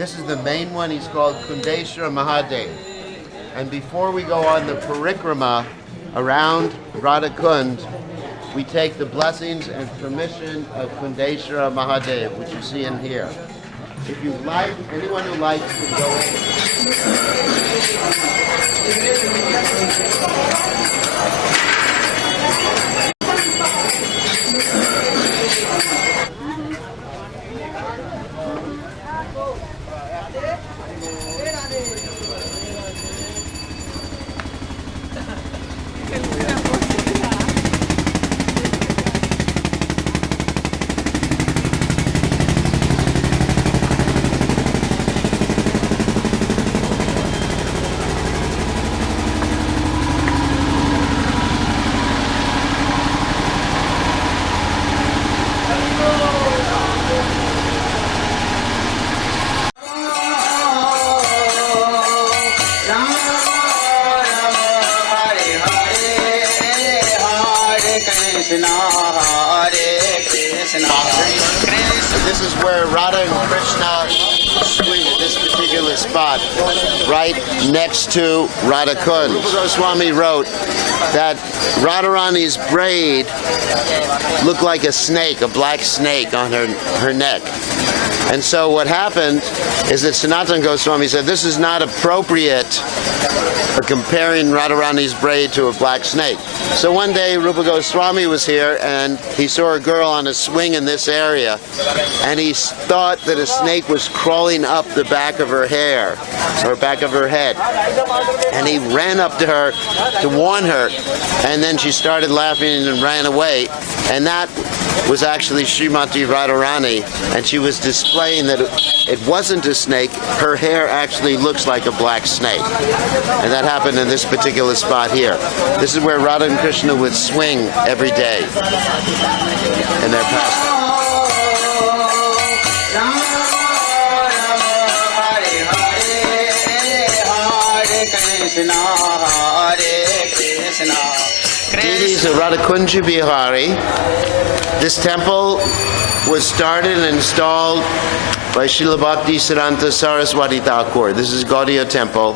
This is the main one. He's called Kundeshwara Mahadev. And before we go on the Parikrama around Radha Kund, we take the blessings and permission of Kundeshwara Mahadev, which you see in here. If you like, anyone who likes can go This is where Radha and Krishna swing at this particular spot, right next to Radha Kund. Goswami wrote that Radharani's braid looked like a snake, a black snake on her neck. And so what happened is that Sanatana Goswami said this is not appropriate for comparing Radharani's braid to a black snake. So one day Rupa Goswami was here and he saw a girl on a swing in this area and he thought that a snake was crawling up the back of her hair or back of her head. And he ran up to her to warn her, and then she started laughing and ran away. And that was actually Srimati Radharani, and she was displaying that it wasn't a snake. Her hair actually looks like a black snake. And that happened in this particular spot here. This is where Radha and Krishna would swing every day in their pastime. Deities of Radha Kunja Bihari. This temple was started and installed by Srila Bhakti Siddhanta Saraswati Thakur. This is Gaudiya Temple,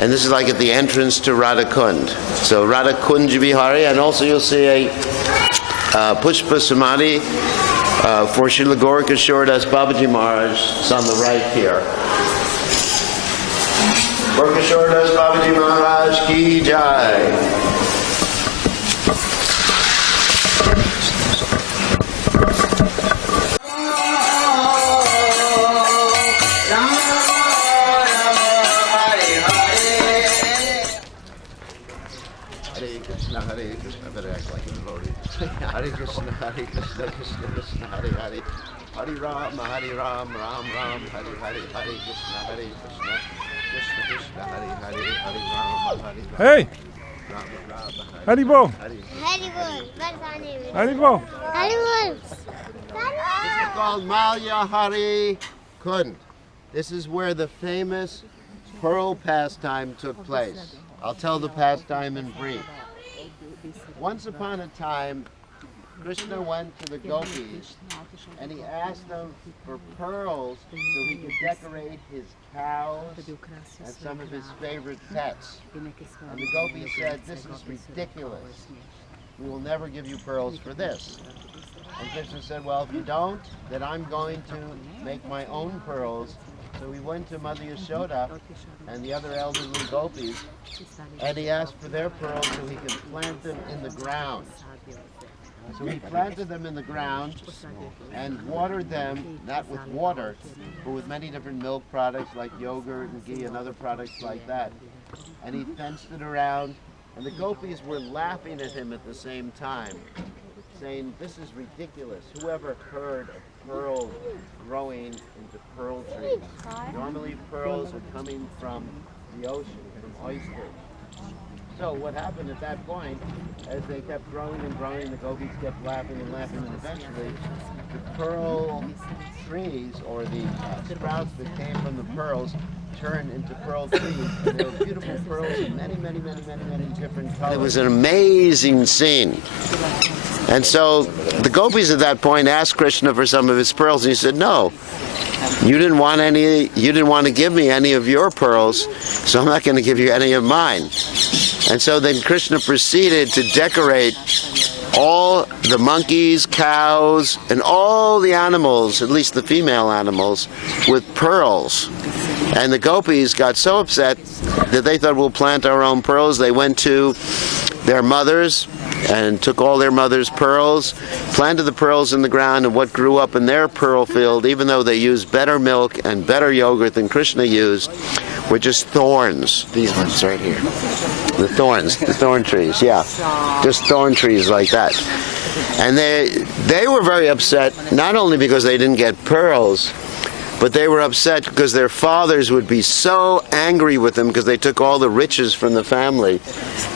and this is like at the entrance to Radha Kund. So Radha Kunja Bihari, and also you'll see a Pushpa Samadhi for Srila Gaurkishore Das Babaji Maharaj. It's on the right here. Gaurkishore Das Babaji Maharaj Ki Jai. Hare Krishna, better act like a devotee. Hare Krishna, Krishna Krishna, Hare Hare. Hare Ram, Ram Ram, Hare Hare, Hare Krishna, Krishna Krishna, Hare Hare, Hare Ram, Hare. Hey! Haribol! Haribol! This is called Malya Hari Kund. This is where the famous pearl pastime took place. I'll tell the pastime in brief. Once upon a time, Krishna went to the gopis and he asked them for pearls so he could decorate his cows and some of his favorite pets. And the gopis said, "This is ridiculous. We will never give you pearls for this." And Krishna said, "Well, if you don't, then I'm going to make my own pearls." So he went to Mother Yashoda and the other elderly gopis, and he asked for their pearls so he could plant them in the ground. So he planted them in the ground and watered them, not with water, but with many different milk products like yogurt and ghee and other products like that. And he fenced it around, and the gopis were laughing at him at the same time, saying, "This is ridiculous. Whoever heard of pearls growing into pearl trees? Normally pearls are coming from the ocean, from oysters." So what happened at that point, as they kept growing and growing, the gopis kept laughing and laughing, and eventually the pearl trees, or the sprouts that came from the pearls, turned into pearl trees. And they were beautiful pearls in many different colors. It was an amazing scene. And so the gopis at that point asked Krishna for some of his pearls, and he said, "No, you didn't want to give me any of your pearls, so I'm not going to give you any of mine. And so then Krishna proceeded to decorate all the monkeys, cows, and all the animals, at least the female animals, with pearls. And the gopis got so upset that they thought, we'll plant our own pearls. They went to their mothers and took all their mothers' pearls, planted the pearls in the ground, and what grew up in their pearl field, even though they used better milk and better yogurt than Krishna used, were just thorns. These ones right here. The thorns, the thorn trees, yeah. Just thorn trees like that. And they were very upset, not only because they didn't get pearls, but they were upset because their fathers would be so angry with them because they took all the riches from the family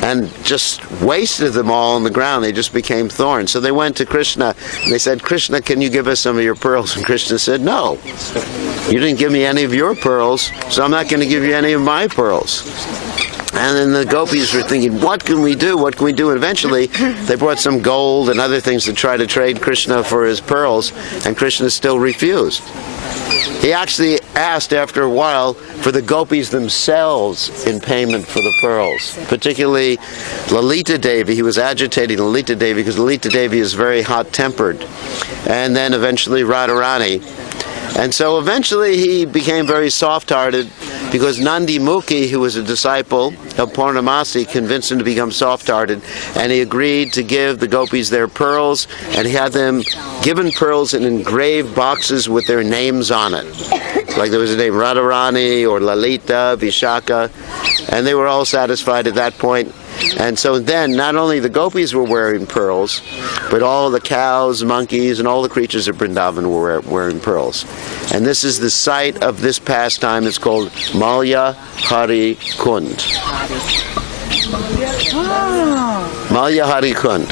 and just wasted them all on the ground. They just became thorns. So they went to Krishna and they said, Krishna, can you give us some of your pearls? And Krishna said, no. You didn't give me any of your pearls, so I'm not going to give you any of my pearls. And then the gopis were thinking, what can we do? What can we do? And eventually they brought some gold and other things to try to trade Krishna for his pearls, and Krishna still refused. He actually asked after a while for the gopis themselves in payment for the pearls, particularly Lalita Devi. He was agitating Lalita Devi because Lalita Devi is very hot-tempered. And then eventually Radharani. And so eventually he became very soft-hearted because Nandi Mukhi, who was a disciple of Purnamasi, convinced him to become soft-hearted, and he agreed to give the gopis their pearls, and he had them given pearls in engraved boxes with their names on it. Like there was a name Radharani or Lalita, Vishaka, and they were all satisfied at that point. And so then, not only the gopis were wearing pearls, but all the cows, monkeys, and all the creatures of Vrindavan were wearing pearls. And this is the site of this pastime. It's called Malya Hari Kund. Malya Hari Kund.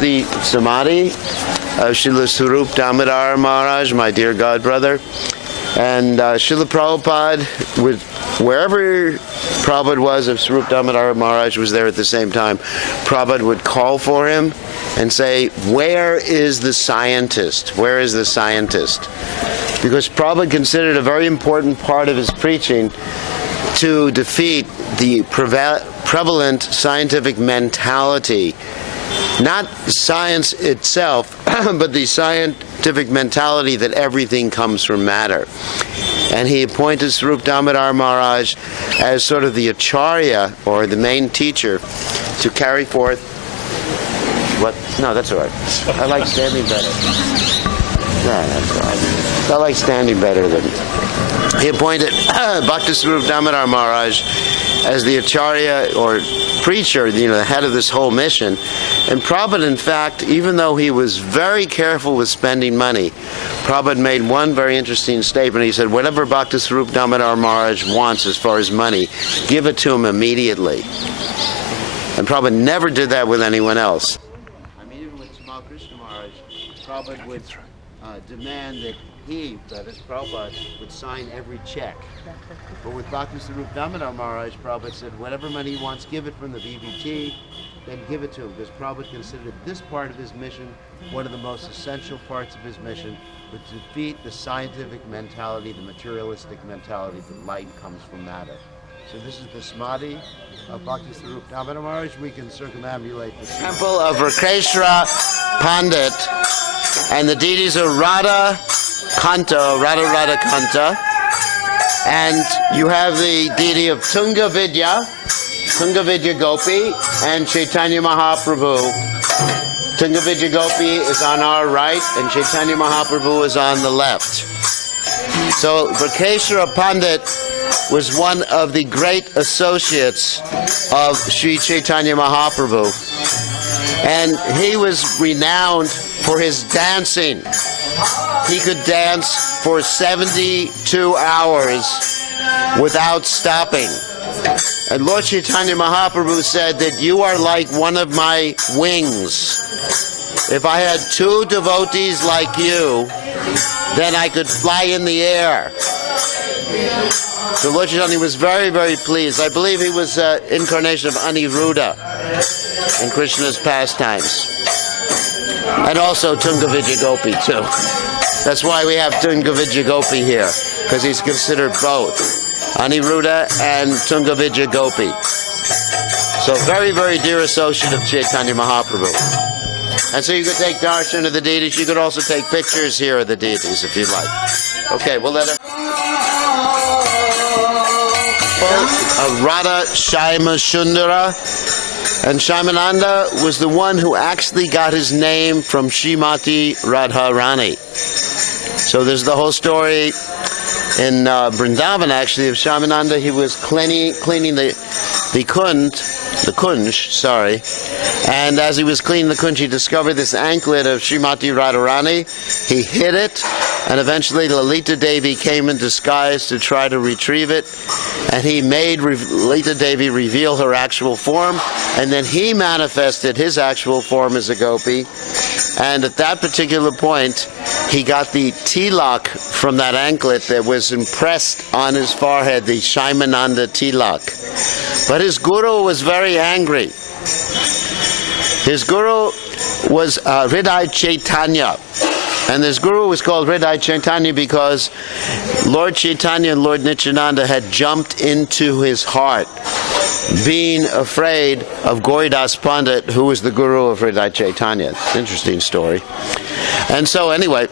The Samadhi of Srila Swarup Damodar Maharaj, my dear god brother. And Srila Prabhupada, wherever Prabhupada was, if Swarup Damodar Maharaj was there at the same time, Prabhupada would call for him and say, where is the scientist? Where is the scientist? Because Prabhupada considered a very important part of his preaching to defeat the prevalent scientific mentality. Not science itself, but the scientific mentality that everything comes from matter. And he appointed Swarup Damodar Maharaj as sort of the acharya, or the main teacher, to carry forth what? No, that's all right. I like standing better. No, that's all right. I like standing better than... He appointed Bhakti Swarup Damodar Maharaj as the acharya, or preacher, the head of this whole mission. And Prabhupada, in fact, even though he was very careful with spending money, Prabhupada made one very interesting statement. He said, whatever Bhakti Swarup Damodar Maharaj wants as far as money, give it to him immediately. And Prabhupada never did that with anyone else. I mean, even with Tamal Krishna Maharaj, Prabhupada would demand that that is Prabhupada, would sign every check. But with Bhakti Swarup Damodar Maharaj, Prabhupada said, whatever money he wants, give it from the BBT, then give it to him, because Prabhupada considered this part of his mission one of the most essential parts of his mission, but to defeat the scientific mentality, the materialistic mentality that light comes from matter. So this is the Samadhi of Bhakti Swarup Damodar Maharaj. We can circumambulate the temple of Rakeshwara Pandit, and the deities are Radha Radha Kanta, and you have the deity of Tunga Vidya Gopi, and Chaitanya Mahaprabhu. Tunga Vidya Gopi is on our right, and Chaitanya Mahaprabhu is on the left. So Rakeshwara Pandit was one of the great associates of Sri Chaitanya Mahaprabhu, and he was renowned for his dancing. He could dance for 72 hours without stopping. And Lord Chaitanya Mahaprabhu said that you are like one of my wings. If I had two devotees like you, then I could fly in the air. So Lord Chaitanya was very, very pleased. I believe he was incarnation of Aniruddha in Krishna's pastimes. And also Tunga Gopi too. That's why we have Tunga Gopi here, because he's considered both Aniruddha and Tunga Gopi. So very, very dear associate of Chaitanya Mahaprabhu. And so you could take darshan of the deities. You could also take pictures here of the deities if you'd like. Okay, we'll let her. Radha Shaima Shundara. And Shaimananda was the one who actually got his name from Srimati Radharani. So there's the whole story in Vrindavan, actually, of Shaimananda. He was cleaning the kunj, and as he was cleaning the kunj, he discovered this anklet of Srimati Radharani. He hid it, and eventually Lalita Devi came in disguise to try to retrieve it, and he made Lalita Devi reveal her actual form, and then he manifested his actual form as a gopi, and at that particular point, he got the tilak from that anklet that was impressed on his forehead, the Shaimananda tilak. But his guru was very angry. His guru was Hriday Chaitanya. And this guru was called Hriday Chaitanya because Lord Chaitanya and Lord Nityananda had jumped into his heart, being afraid of Gauridas Pandit, who was the guru of Hriday Chaitanya. Interesting story. And so anyway,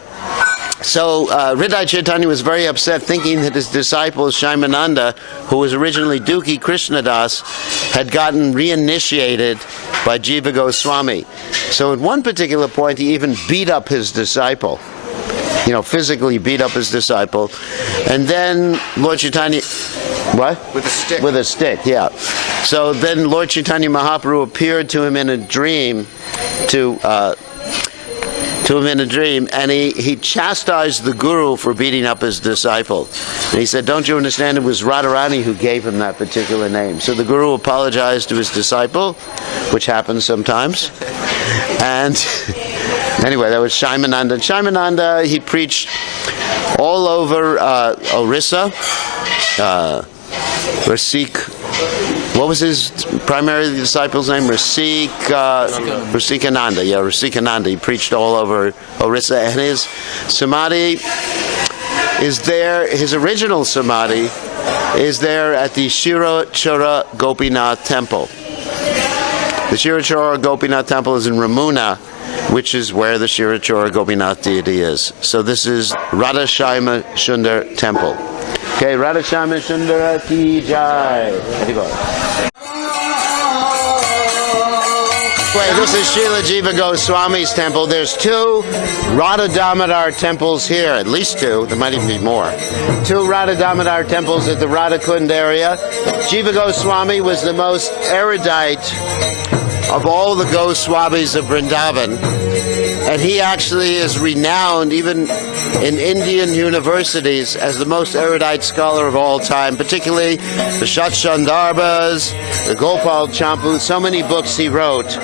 Hriday Chaitanya was very upset, thinking that his disciple Shaimananda, who was originally Dukhi Krishnadas, had gotten reinitiated by Jiva Goswami. So at one particular point, he even beat up his disciple. Physically beat up his disciple. And then Lord Chaitanya... What? With a stick. With a stick, yeah. So then Lord Chaitanya Mahaprabhu appeared to him in a dream and he chastised the guru for beating up his disciple. And he said, don't you understand, it was Radharani who gave him that particular name. So the guru apologized to his disciple, which happens sometimes. And anyway, that was Shaimananda. And Shaimananda, he preached all over Orissa, what was his primary disciple's name? Rasikananda. Yeah, Rasikananda. He preached all over Orissa, and his samadhi is there. His original samadhi is there at the Shirachara Gopinath temple. The Shirachara Gopinath temple is in Ramuna, which is where the Shirachara Gopinath deity is. So this is Radha Shaima Sundar temple. Okay, Radha Shaima Sundara ki jai. Wait, this is Srila Jiva Goswami's temple. There's two Radha Damodar temples here, at least two. There might even be more. Two Radha Damodar temples at the Radha Kunda area. Jiva Goswami was the most erudite of all the Goswamis of Vrindavan. And he actually is renowned even in Indian universities as the most erudite scholar of all time, particularly the Shat-Shandarbhas, the Gopal Champu, so many books he wrote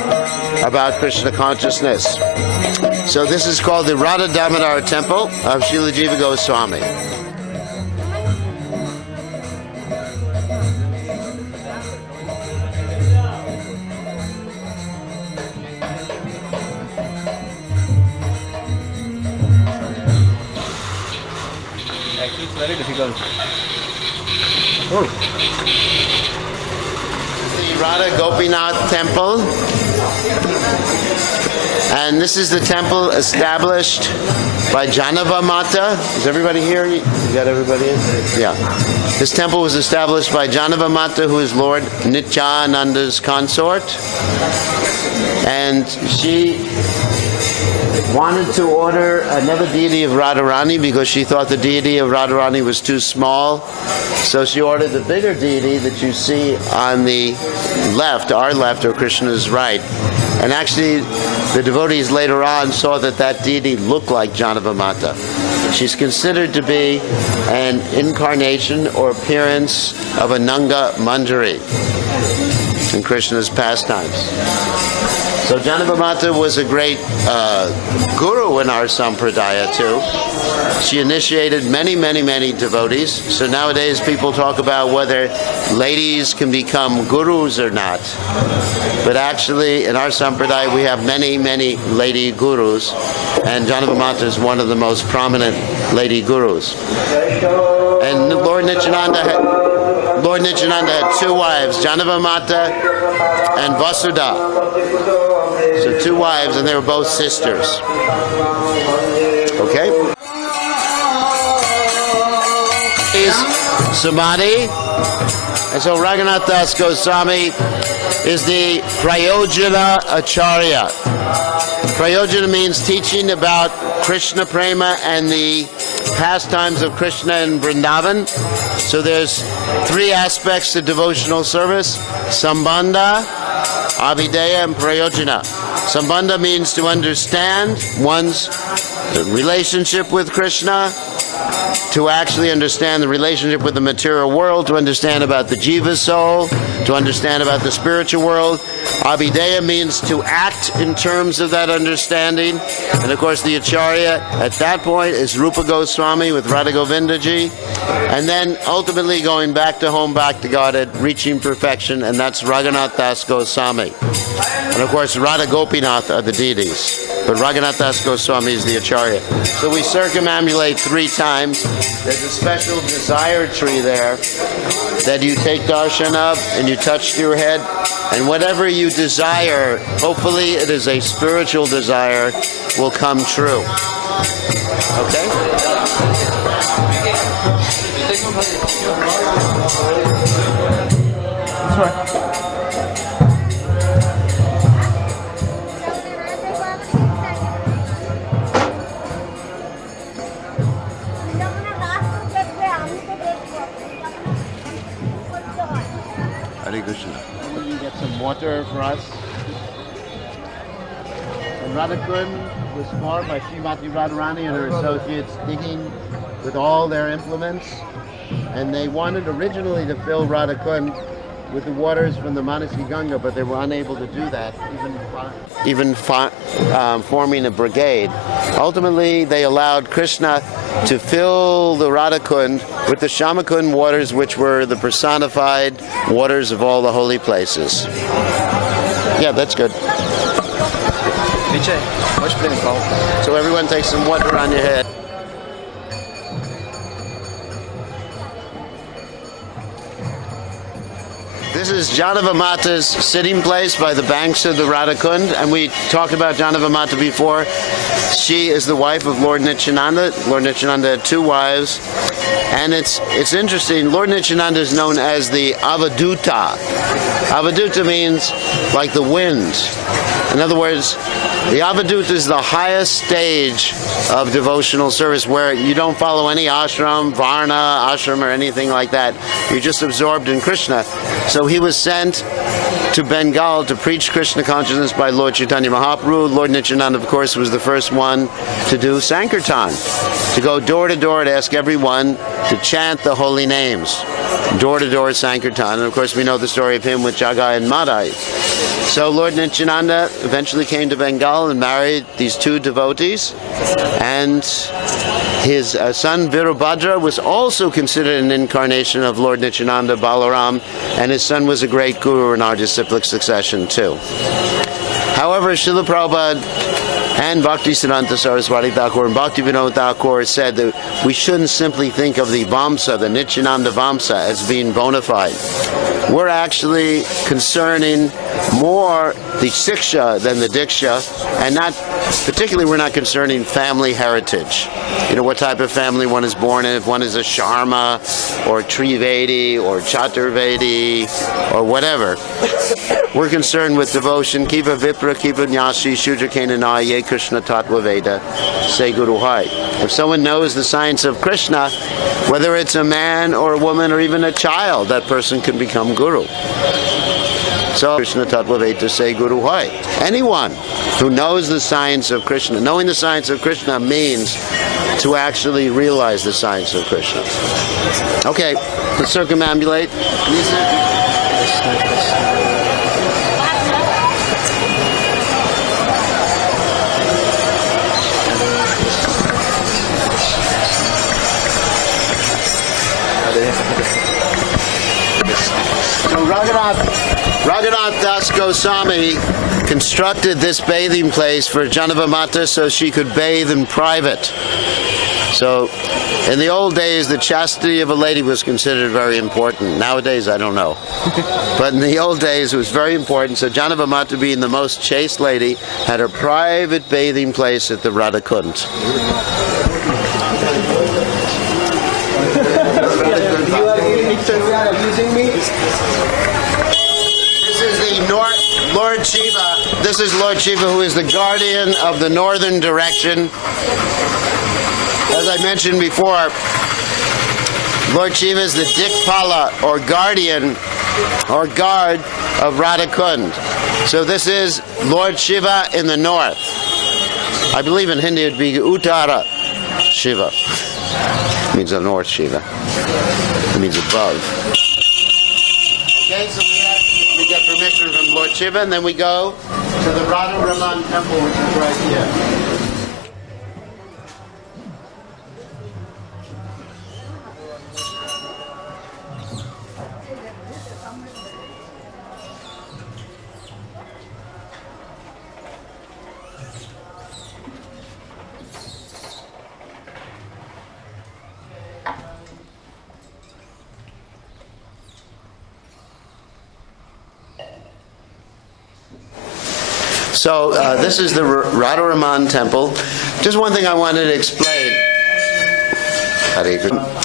about Krishna consciousness. So this is called the Radha Damodar Temple of Srila Jiva Goswami. It's very difficult. The Radha Gopinath temple, and this is the temple established by Janava Mata. Is everybody here? You got everybody in? Yeah. This temple was established by Janava Mata, who is Lord Nityananda's consort, and she wanted to order another deity of Radharani because she thought the deity of Radharani was too small. So she ordered the bigger deity that you see on the left, our left, or Krishna's right. And actually, the devotees later on saw that that deity looked like Janava Mata. She's considered to be an incarnation or appearance of Ananga Manjari. in Krishna's pastimes. So Janava Mata was a great guru in our sampradaya too. She initiated many, many, many devotees. So nowadays people talk about whether ladies can become gurus or not. But actually in our sampradaya we have many, many lady gurus. And Janava Mata is one of the most prominent lady gurus. And Lord Nityananda had two wives, Janava Mata and Vasudha. So two wives, and they were both sisters. Okay? Is Samadhi. And so Raghunath Das Goswami is the Prayojana Acharya. Prayojana means teaching about Krishna Prema and the pastimes of Krishna in Vrindavan. So there's three aspects to devotional service: Sambandha, Abhideya, and Prayojana. Sambandha means to understand one's relationship with Krishna, to actually understand the relationship with the material world, to understand about the jiva soul, to understand about the spiritual world. Abhideya means to act in terms of that understanding. And of course the Acharya at that point is Rupa Goswami with Radha Govindaji. And then ultimately going back to home, back to Godhead, reaching perfection, and that's Raghunath Das Goswami. And of course Radha Gopinath are the deities. But Raghunath Das Goswami is the Acharya. So we circumambulate 3 times. There's a special desire tree there that you take darshan of and you touch to your head. And whatever you desire, hopefully it is a spiritual desire, will come true. Okay? That's right. Hare Krishna. You get some water for us. And Radhakund was formed by Srimati Radharani and her associates digging with all their implements. And they wanted originally to fill Radhakund with the waters from the Manasi Ganga, but they were unable to do that, even forming a brigade. Ultimately, they allowed Krishna to fill the Radhakund with the Shamakund waters, which were the personified waters of all the holy places. Yeah, that's good. So everyone take some water on your head. This is Janava Mata's sitting place by the banks of the Radhakund, and we talked about Janava Mata before. She is the wife of Lord Nityananda. Lord Nityananda had 2 wives, and it's interesting. Lord Nityananda is known as the Avaduta. Avaduta means like the wind. In other words, the Avaduta is the highest stage of devotional service where you don't follow any ashram, varna, ashram, or anything like that. You're just absorbed in Krishna. So he was sent to Bengal to preach Krishna consciousness by Lord Chaitanya Mahaprabhu. Lord Nityananda, of course, was the first one to do Sankirtan, to go door to door to ask everyone to chant the holy names. Door to door Sankirtan. And of course we know the story of him with Jagai and Madai. So Lord Nityananda eventually came to Bengal and married these 2 devotees, and his son Virabhadra was also considered an incarnation of Lord Nityananda Balaram, and his son was a great guru in our disciplic succession too. However, Srila Prabhupada and Bhaktisiddhanta Saraswati Thakur and Bhaktivinoda Thakur said that we shouldn't simply think of the Vamsa, the Nityananda Vamsa, as being bona fide. We're actually concerning more the Siksha than the Diksha, and not particularly we're not concerning family heritage. You know, what type of family one is born in, if one is a Sharma or Trivedi or Chaturvedi or whatever. We're concerned with devotion. Kiva Vipra, Kiva Nyashi, Shudra Kenanaya, Ye Krishna Tattva Veda, Say Guru Hai. If someone knows the science of Krishna, whether it's a man or a woman or even a child, that person can become Guru. So Krishna Tattva Veda, Say Guru Hai. Anyone who knows the science of Krishna, knowing the science of Krishna means to actually realize the science of Krishna. Okay, let's circumambulate. Raghunath Das Goswami constructed this bathing place for Janava Mata so she could bathe in private. So, in the old days, the chastity of a lady was considered very important. Nowadays, I don't know. But in the old days, it was very important. So, Janava Mata, being the most chaste lady, had her private bathing place at the Radha Kund. This is the Lord Shiva. This is Lord Shiva, who is the guardian of the northern direction. As I mentioned before, Lord Shiva is the Dikpala, or guardian, or guard of Radha Kund. So this is Lord Shiva in the north. I believe in Hindi it would be Uttara Shiva. It means the north Shiva. It means above. Okay, so we get permission from Lord Shiva, and then we go to the Radha Raman temple, which is right here. So this is the Radha Raman temple. Just one thing I wanted to explain.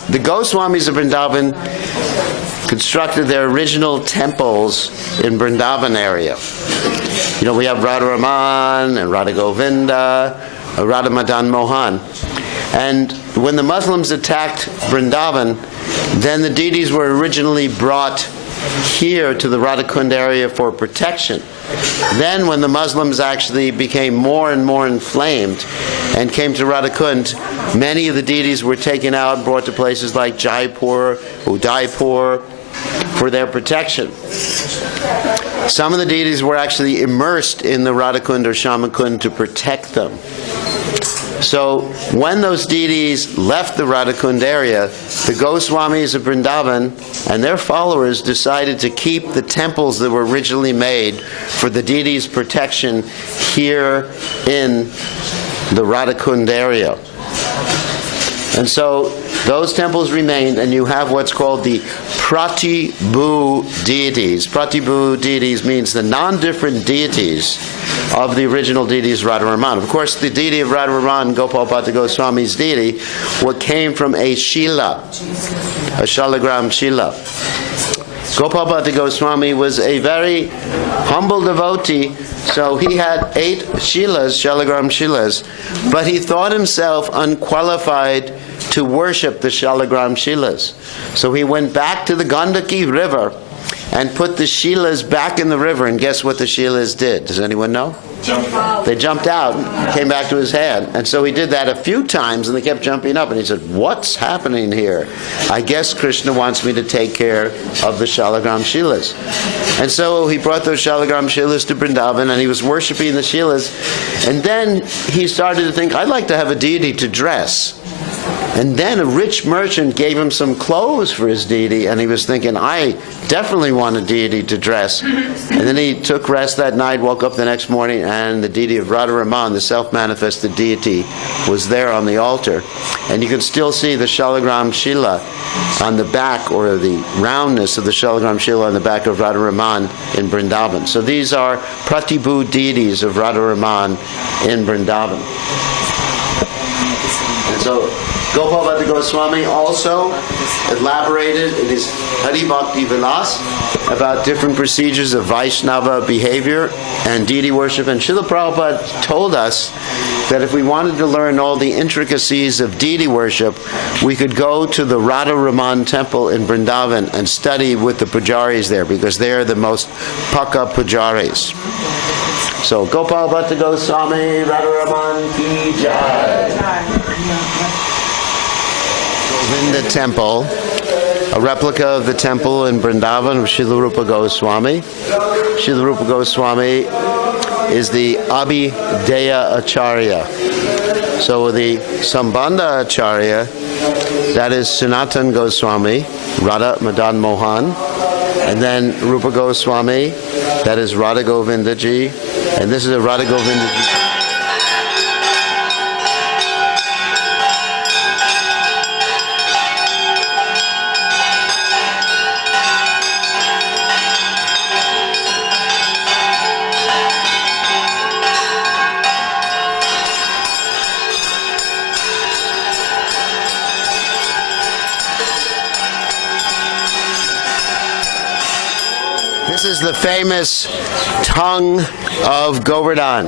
The Goswamis of Vrindavan constructed their original temples in Vrindavan area. You know, we have Radha Raman and Radha Govinda, Radha Madan Mohan. And when the Muslims attacked Vrindavan, then the deities were originally brought here to the Radha Kund area for protection. Then when the Muslims actually became more and more inflamed and came to Radha Kund, many of the deities were taken out and brought to places like Jaipur, Udaipur for their protection. Some of the deities were actually immersed in the Radha Kund or Shama Kund to protect them. So when those deities left the Radha Kund area, the Goswamis of Vrindavan and their followers decided to keep the temples that were originally made for the deities' protection here in the Radha Kund area. And so those temples remained, and you have what's called the Pratibhu deities. Pratibhu deities means the non-different deities of the original deities Radha Raman. Of course, the deity of Radha Raman, Gopal Bhatta Goswami's deity, what came from a Shila, a Shalagram Shila. Gopal Bhatta Goswami was a very humble devotee, so he had 8 Shilas, Shalagram Shilas, but he thought himself unqualified to worship the Shalagram Shilas. So he went back to the Gandaki River and put the Shilas back in the river, and guess what the Shilas did? Does anyone know? They jumped out and came back to his hand. And so he did that a few times, and they kept jumping up. And he said, what's happening here? I guess Krishna wants me to take care of the Shalagram Shilas. And so he brought those Shalagram Shilas to Vrindavan, and he was worshiping the Shilas. And then he started to think, I'd like to have a deity to dress. And then a rich merchant gave him some clothes for his deity, and he was thinking, I definitely want a deity to dress. And then he took rest that night, woke up the next morning, and the deity of Radha Raman, the self-manifested deity, was there on the altar. And you can still see the Shalagram Shila on the back, or the roundness of the Shalagram Shila on the back of Radha Raman in Vrindavan. So these are Pratibhu deities of Radha Raman in Vrindavan. And so Gopal Bhatta Goswami also elaborated in his Hari Bhakti Vilas about different procedures of Vaishnava behavior and deity worship. And Srila Prabhupada told us that if we wanted to learn all the intricacies of deity worship, we could go to the Radha Raman temple in Vrindavan and study with the pujaris there, because they are the most Paka pujaris. So Gopal Bhatta Goswami, Radha Raman ki jai. In the temple, a replica of the temple in Vrindavan of Srila Rupa Goswami. Srila Rupa Goswami is the Abhideya Acharya. So the Sambandha Acharya, that is Sanatan Goswami, Radha Madan Mohan, And then Rupa Goswami, that is Radha Govindaji, and this is a Radha Govindaji. This is the famous tongue of Govardhan,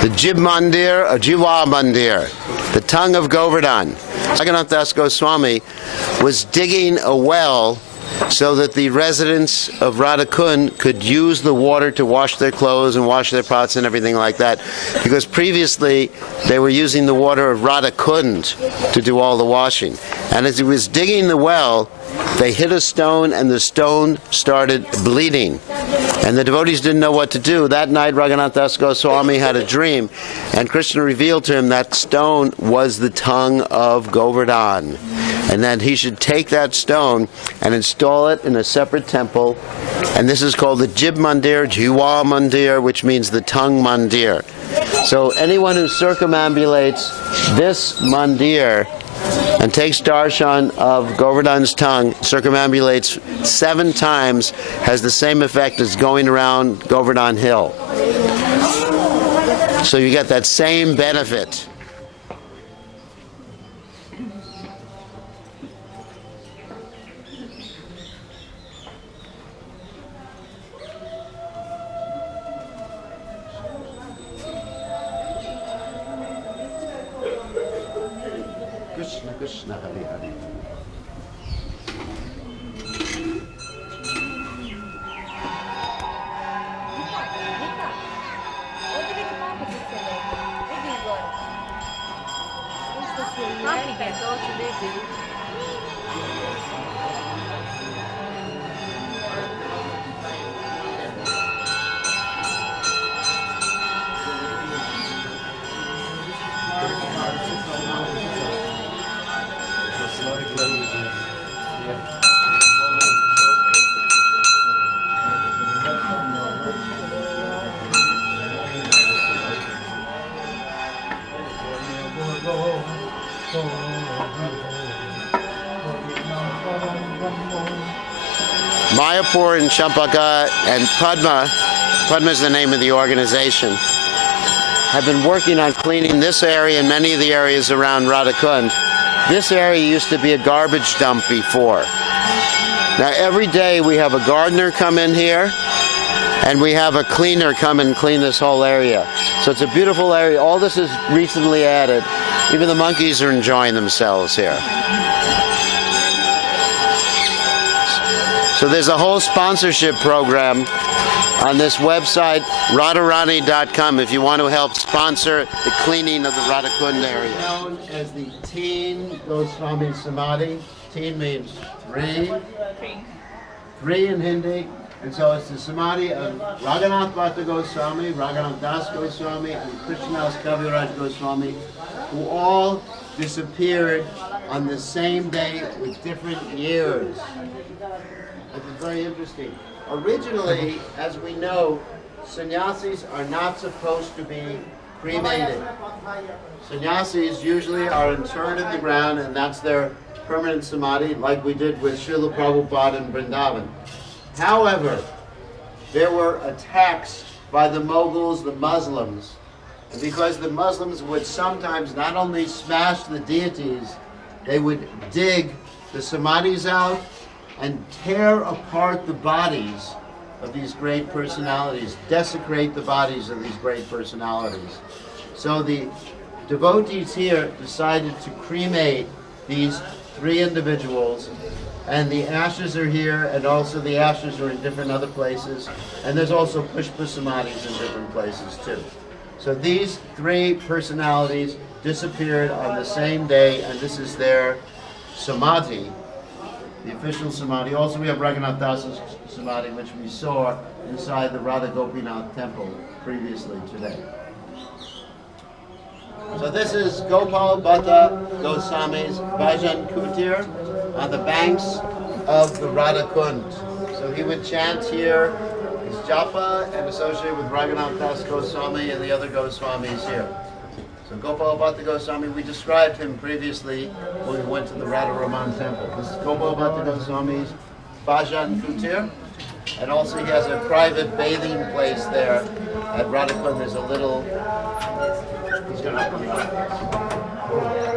the Jib Mandir or Jiva Mandir, the tongue of Govardhan. Raghunath Das Goswami was digging a well so that the residents of Radha Kund could use the water to wash their clothes and wash their pots and everything like that, because previously they were using the water of Radha Kund to do all the washing. And as he was digging the well, they hit a stone and the stone started bleeding. And the devotees didn't know what to do. That night Raghunath Das Goswami had a dream, and Krishna revealed to him that stone was the tongue of Govardhan, and that he should take that stone and install it in a separate temple. And this is called the Jib Mandir, Jiva Mandir, which means the tongue mandir. So anyone who circumambulates this mandir and takes darshan of Govardhan's tongue, circumambulates 7 times, has the same effect as going around Govardhan Hill. So you get that same benefit. Krishna Krishna Hare Hare. Mayapur and Champaka and Padma is the name of the organization, have been working on cleaning this area and many of the areas around Radha Kund. This area used to be a garbage dump before. Now every day we have a gardener come in here and we have a cleaner come and clean this whole area. So it's a beautiful area. All this is recently added. Even the monkeys are enjoying themselves here. So there's a whole sponsorship program on this website, radharani.com, if you want to help sponsor the cleaning of the Radha Kund area. Known as the Teen Goswami Samadhi. Teen means three in Hindi. And so it's the Samadhi of Raghunath Bhatta Goswami, Raghunath Das Goswami, and Krishnadas Kaviraj Goswami, who all disappeared on the same day with different years. It's very interesting. Originally, as we know, sannyasis are not supposed to be cremated. Sannyasis usually are interred in the ground, and that's their permanent samadhi, like we did with Srila Prabhupada in Vrindavan. However, there were attacks by the Mughals, the Muslims, and because the Muslims would sometimes not only smash the deities, they would dig the samadhis out and tear apart the bodies of these great personalities, desecrate the bodies of these great personalities. So the devotees here decided to cremate these 3 individuals, and the ashes are here, and also the ashes are in different other places, and there's also pushpa samadhis in different places too. So these 3 personalities disappeared on the same day, and this is their samadhi, the official samadhi. Also we have Raghunath Das's samadhi, which we saw inside the Radha Gopinath temple previously today. So this is Gopal Bhatta Goswami's Bhajan Kutir on the banks of the Radha Kund. So So he would chant here his japa and associate with Raghunath Das Goswami and the other Goswamis here. So Gopal Bhatta Goswami, we described him previously when we went to the Radha Raman temple. This is Gopal Bhatta Goswami's Bhajan Kutir. And also he has a private bathing place there at Radha Kunda. There's a little, he's going to open it up.